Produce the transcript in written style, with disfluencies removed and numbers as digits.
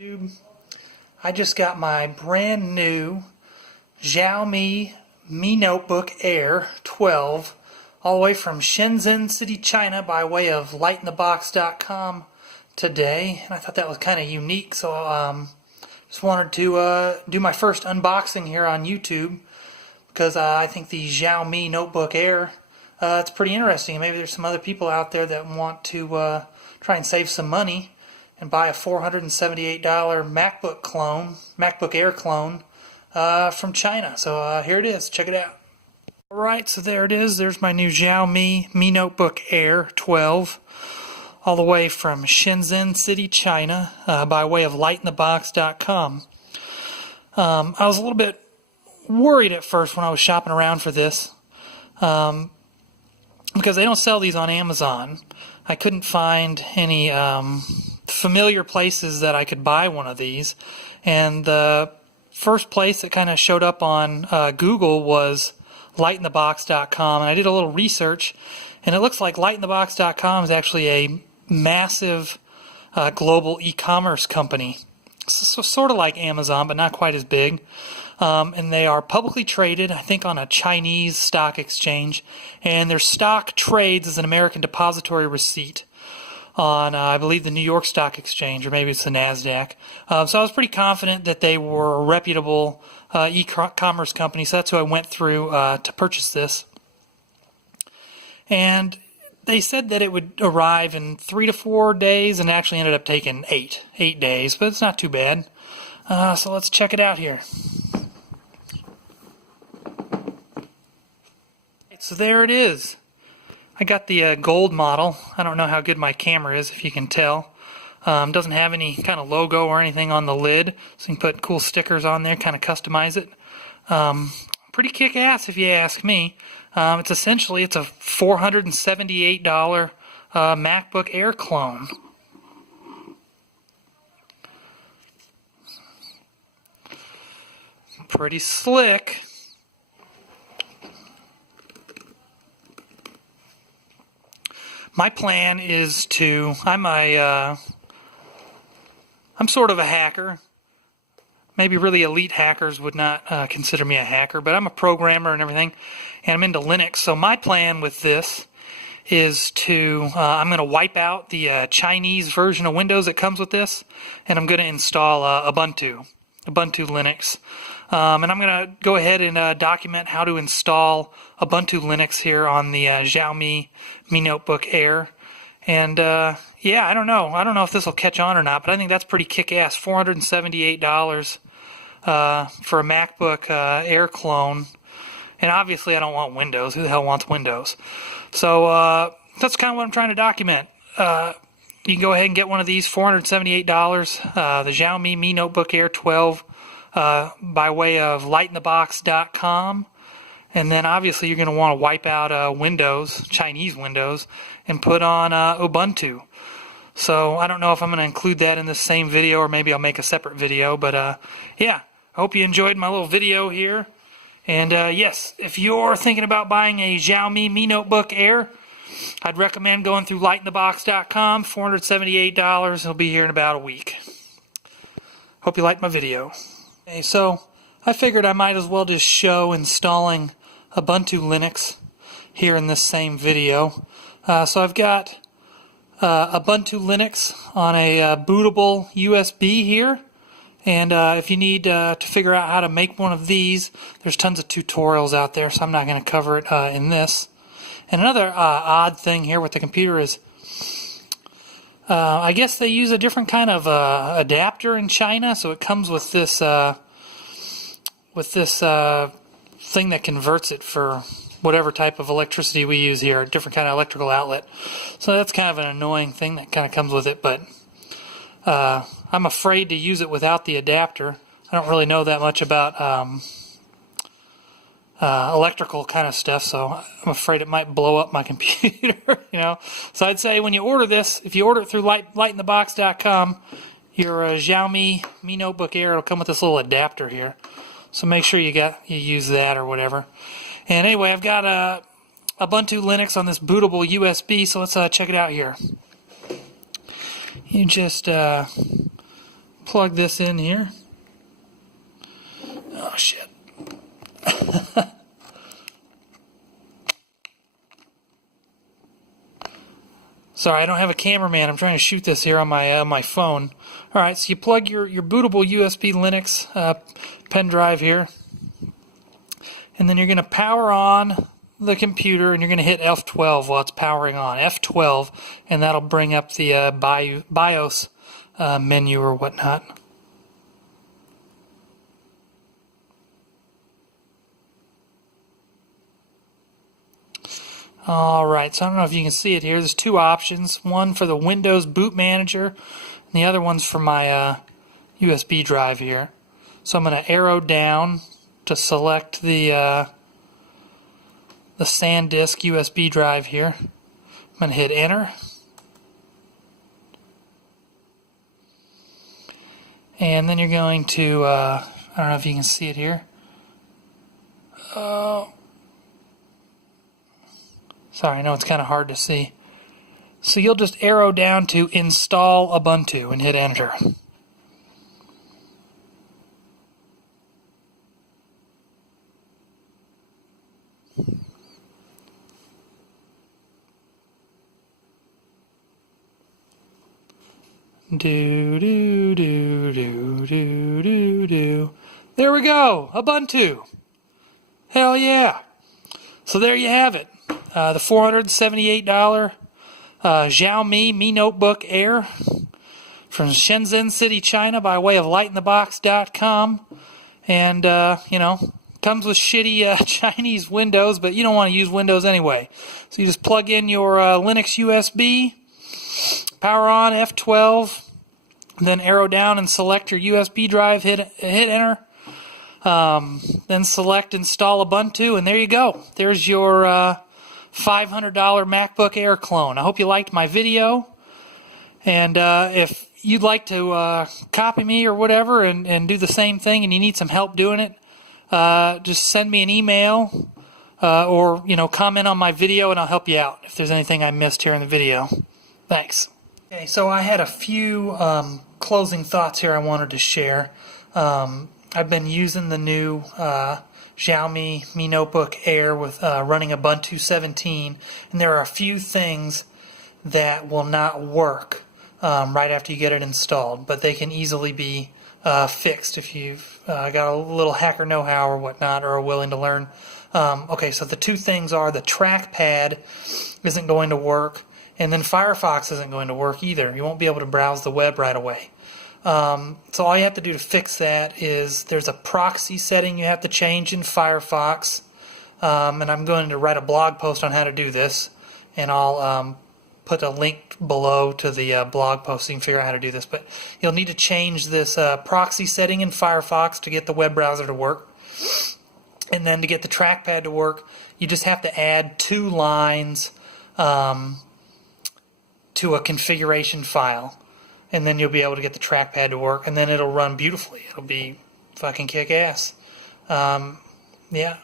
YouTube. I just got my brand new Xiaomi Mi Notebook Air 12 all the way from Shenzhen City, China by way of lightinthebox.com today, and I thought that was kind of unique, so just wanted to do my first unboxing here on YouTube because I think the Xiaomi Notebook Air it's pretty interesting. Maybe there's some other people out there that want to try and save some money and buy a $478 MacBook Air clone from China. So here it is. Check it out. Alright, so there it is. There's my new Xiaomi Mi Notebook Air 12 all the way from Shenzhen City, China by way of lightinthebox.com. I was a little bit worried at first when I was shopping around for this because they don't sell these on Amazon. I couldn't find any familiar places that I could buy one of these, and the first place that kind of showed up on Google was lightinthebox.com, and I did a little research, and it looks like lightinthebox.com is actually a massive global e-commerce company, so sort of like Amazon but not quite as big. And they are publicly traded, I think, on a Chinese stock exchange, and their stock trades as an American depository receipt on, I believe, the New York Stock Exchange, or maybe it's the NASDAQ. So I was pretty confident that they were a reputable e-commerce company, so that's who I went through to purchase this. And they said that it would arrive in 3 to 4 days, and it actually ended up taking 8 days, but it's not too bad. So let's check it out here. So there it is. I got the gold model. I don't know how good my camera is, if you can tell. Doesn't have any kind of logo or anything on the lid, so you can put cool stickers on there, kind of customize it. Pretty kick-ass if you ask me. It's a $478 MacBook Air clone. Pretty slick. My plan is to, I'm sort of a hacker. Maybe really elite hackers would not consider me a hacker, but I'm a programmer and everything, and I'm into Linux. So my plan with this is to, I'm going to wipe out the Chinese version of Windows that comes with this, and I'm going to install Ubuntu Linux. And I'm going to go ahead and document how to install Ubuntu Linux here on the Xiaomi Mi Notebook Air. And yeah, I don't know if this will catch on or not, but I think that's pretty kick-ass. $478 for a MacBook Air clone. And obviously I don't want Windows. Who the hell wants Windows? So that's kind of what I'm trying to document. You can go ahead and get one of these, $478, the Xiaomi Mi Notebook Air 12 by way of lightinthebox.com. And then obviously you're going to want to wipe out Windows, Chinese Windows, and put on Ubuntu. So I don't know if I'm going to include that in this same video, or maybe I'll make a separate video. But yeah, I hope you enjoyed my little video here. And yes, if you're thinking about buying a Xiaomi Mi Notebook Air, I'd recommend going through lightinthebox.com. $478. It'll be here in about a week. Hope you liked my video. Okay, so I figured I might as well just show installing Ubuntu Linux here in this same video. So I've got Ubuntu Linux on a bootable USB here. And if you need to figure out how to make one of these, there's tons of tutorials out there, so I'm not going to cover it in this. And another odd thing here with the computer is I guess they use a different kind of adapter in China, so it comes with this thing that converts it for whatever type of electricity we use here, a different kind of electrical outlet. So that's kind of an annoying thing that kind of comes with it, but I'm afraid to use it without the adapter. I don't really know that much about electrical kind of stuff, so I'm afraid it might blow up my computer, you know. So I'd say when you order this, if you order it through lightinthebox.com, your Xiaomi Mi Notebook Air will come with this little adapter here. So make sure you use that or whatever. And anyway, I've got Ubuntu Linux on this bootable USB, so let's check it out here. You just plug this in here. Oh shit. Sorry, I don't have a cameraman. I'm trying to shoot this here on my phone. All right, so you plug your bootable USB Linux pen drive here, and then you're going to power on the computer, and you're going to hit F12 while it's powering on. F12, and that'll bring up the BIOS menu or whatnot. Alright, so I don't know if you can see it here. There's two options. One for the Windows Boot Manager, and the other one's for my USB drive here. So I'm going to arrow down to select the SanDisk USB drive here. I'm going to hit Enter. And then you're going to, I don't know if you can see it here. Sorry, I know it's kind of hard to see. So you'll just arrow down to Install Ubuntu and hit Enter. Do do do do do do do. There we go, Ubuntu. Hell yeah! So there you have it. The $478 Xiaomi Mi Notebook Air from Shenzhen City, China, by way of lightinthebox.com. And you know, comes with shitty Chinese Windows, but you don't want to use Windows anyway. So you just plug in your Linux USB, power on F12, then arrow down and select your USB drive, hit Enter. Then select Install Ubuntu, and there you go. There's your $500 MacBook Air clone. I hope you liked my video, and if you'd like to copy me or whatever and do the same thing and you need some help doing it, just send me an email or comment on my video and I'll help you out if there's anything I missed here in the video. Thanks. Okay, so I had a few closing thoughts here I wanted to share. I've been using the new Xiaomi Mi Notebook Air with running Ubuntu 17, and there are a few things that will not work right after you get it installed, but they can easily be fixed if you've got a little hacker know-how or whatnot, or are willing to learn. Okay, so the two things are the trackpad isn't going to work, and then Firefox isn't going to work either. You won't be able to browse the web right away. So all you have to do to fix that is there's a proxy setting you have to change in Firefox, and I'm going to write a blog post on how to do this, and I'll put a link below to the blog post so you can figure out how to do this. But you'll need to change this proxy setting in Firefox to get the web browser to work, and then to get the trackpad to work you just have to add 2 lines to a configuration file. And then you'll be able to get the trackpad to work, and then it'll run beautifully. It'll be fucking kick-ass. Yeah.